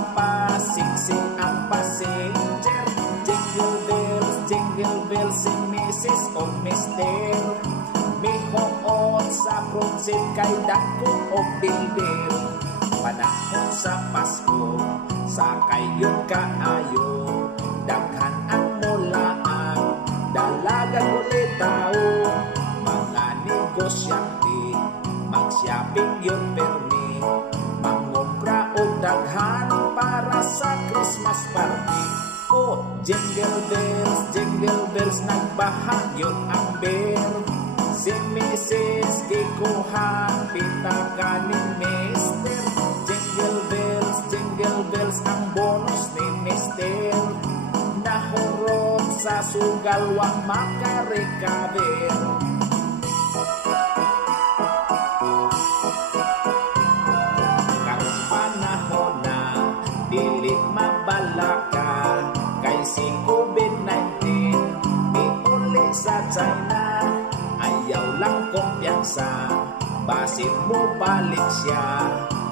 napasiksik ang passenger. Jingle bells, si Mrs. o Mister. Mihoot sa protsit kay dako o bilbil. Panahon sa Pasko, sa kayo kaayo. Daghan ang mulaan, dalagan ulit tao. Mga negosyante, mag-shopping yun permi. Mangumpra o daghan para sa Christmas party. Oh, jingle bells, nagbahagyon ang bell. Si Mrs. Kikuha, pitaka ni Mister. Jingle bells, ang bonus ni Mister. Nahurot sa sugal, wang makarecover. Karong panahon na, dili mabalaka. Kay si COVID-19, uli sa China. Ayaw lang kumpiyansa, basit mo balik siya.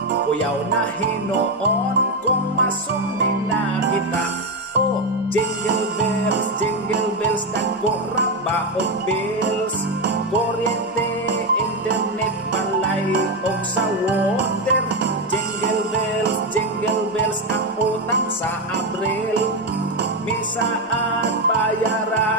Kuyaw na hinoon kung masundin na kita. Oh, jingle bells, nagkuraba o bills. Kuryente, internet, balay o sa water. Jingle bells, ang utang sa Abril. Misa at bayaran